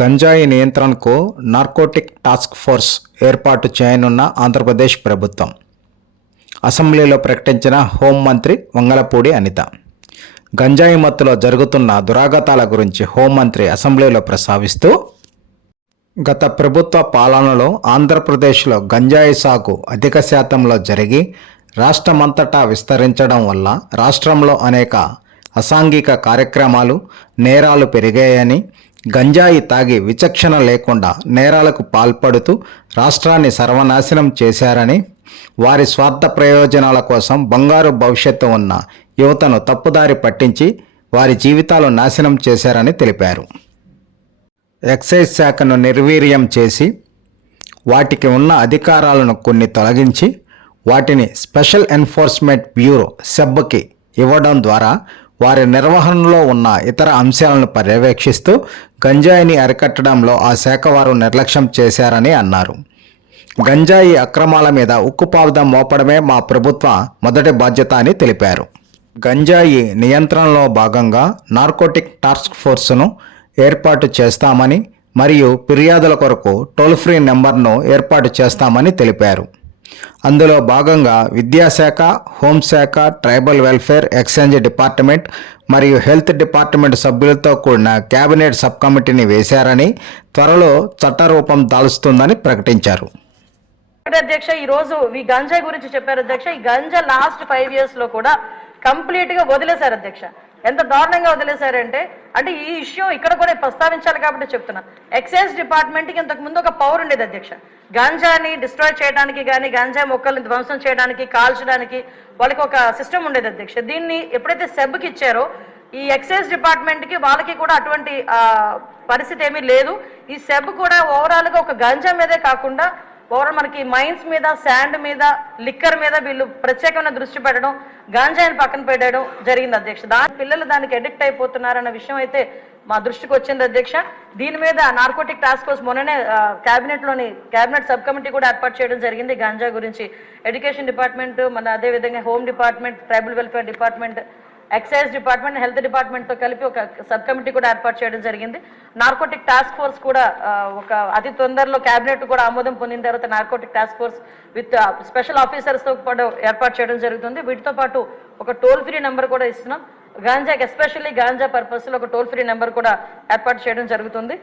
గంజాయి నియంత్రణకు narcotic task force ఏర్పాటు చేయనున్న ఆంధ్రప్రదేశ్ ప్రభుత్వం. అసెంబ్లీలో ప్రకటించిన హోంమంత్రి వంగలపూడి అనిత. గంజాయి మత్తులో జరుగుతున్న దురాగతాల గురించి హోంమంత్రి అసెంబ్లీలో ప్రస్తావిస్తూ గత ప్రభుత్వ పాలనలో ఆంధ్రప్రదేశ్లో గంజాయి సాగు అధిక శాతంలో జరిగి రాష్ట్రమంతటా విస్తరించడం వల్ల రాష్ట్రంలో అనేక అసాంఘిక కార్యక్రమాలు నేరాలు పెరిగాయని గంజాయి తాగి విచక్షణ లేకుండా నేరాలకు పాల్పడుతూ రాష్ట్రాన్ని సర్వనాశనం చేశారని వారి స్వార్థ ప్రయోజనాల కోసం బంగారు భవిష్యత్తు ఉన్న యువతను తప్పుదారి పట్టించి వారి జీవితాలు నాశనం చేశారని తెలిపారు. ఎక్సైజ్ శాఖను నిర్వీర్యం చేసి వాటికి ఉన్న అధికారాలను కొన్ని తొలగించి వాటిని స్పెషల్ ఎన్ఫోర్స్మెంట్ బ్యూరో సెబ్కి ఇవ్వడం ద్వారా వారి నిర్వహణలో ఉన్న ఇతర అంశాలను పర్యవేక్షిస్తూ గంజాయిని అరికట్టడంలో ఆ శాఖ వారు నిర్లక్ష్యం చేశారని అన్నారు. గంజాయి అక్రమాల మీద ఉక్కుపాదం మోపడమే మా ప్రభుత్వ మొదటి బాధ్యత అని తెలిపారు. గంజాయి నియంత్రణలో భాగంగా నార్కోటిక్ టాస్క్ ఫోర్స్ను ఏర్పాటు చేస్తామని మరియు ఫిర్యాదుల కొరకు టోల్ ఫ్రీ నెంబర్ను ఏర్పాటు చేస్తామని తెలిపారు. అందులో భాగంగా విద్యాశాఖ హోంశాఖ ట్రైబల్ వెల్ఫేర్ ఎక్స్చేంజ్ డిపార్ట్మెంట్ మరియు హెల్త్ డిపార్ట్మెంట్ సభ్యులతో కూడిన కేబినెట్ సబ్ కమిటీని వేశారని త్వరలో చట్టరూపం దాల్చుతుందని ప్రకటించారు. అధ్యక్ష ఈ రోజు ఈ గంజా గురించి చెప్పారు అధ్యక్ష. ఈ గంజా లాస్ట్ ఫైవ్ ఇయర్స్లో కూడా కంప్లీట్గా వదిలేశారు అధ్యక్ష. ఎంత దారుణంగా వదిలేశారంటే అంటే ఈ ఇష్యూ ఇక్కడ కూడా ప్రస్తావించాలి కాబట్టి చెప్తున్నా. ఎక్సైజ్ డిపార్ట్మెంట్కి ఇంతకు ముందు ఒక పవర్ ఉండేది అధ్యక్ష. గాంజాని డిస్ట్రాయ్ చేయడానికి కానీ గాంజా మొక్కల్ని ధ్వంసం చేయడానికి కాల్చడానికి వాళ్ళకి ఒక సిస్టమ్ ఉండేది అధ్యక్ష. దీన్ని ఎప్పుడైతే సెబ్కి ఇచ్చారో ఈ ఎక్సైజ్ డిపార్ట్మెంట్కి వాళ్ళకి కూడా అటువంటి పరిస్థితి ఏమీ లేదు. ఈ సెబ్ కూడా ఓవరాల్గా ఒక గంజా మీదే కాకుండా ఓవరాల్ మనకి మైన్స్ మీద శాండ్ మీద లిక్కర్ మీద వీళ్ళు ప్రత్యేకమైన దృష్టి పెట్టడం గాంజాయిని పక్కన పెట్టడం జరిగింది అధ్యక్ష. దాని పిల్లలు దానికి అడిక్ట్ అయిపోతున్నారన్న విషయం అయితే మా దృష్టికి వచ్చింది అధ్యక్ష. దీని మీద నార్కోటిక్ టాస్క్ ఫోర్స్ మొన్ననే క్యాబినెట్లోని లోని కేబినెట్ సబ్ కమిటీ కూడా ఏర్పాటు చేయడం జరిగింది గాంజా గురించి. ఎడ్యుకేషన్ డిపార్ట్మెంట్ మన అదే విధంగా home department tribal welfare department excise department health డిపార్ట్మెంట్తో కలిపి ఒక సబ్ కమిటీ కూడా ఏర్పాటు చేయడం జరిగింది. నార్కోటిక్ టాస్క్ ఫోర్స్ కూడా ఒక అతి తొందరలో కేబినెట్ కూడా ఆమోదం పొందిన తర్వాత narcotic task force with special ఆఫీసర్స్తో పాటు ఏర్పాటు చేయడం జరుగుతుంది. వీటితో పాటు ఒక టోల్ ఫ్రీ నెంబర్ కూడా ఇస్తున్నాం. గాంజాకి ఎస్పెషల్లీ గాంజా పర్పస్లో ఒక టోల్ ఫ్రీ నెంబర్ కూడా ఏర్పాటు చేయడం జరుగుతుంది.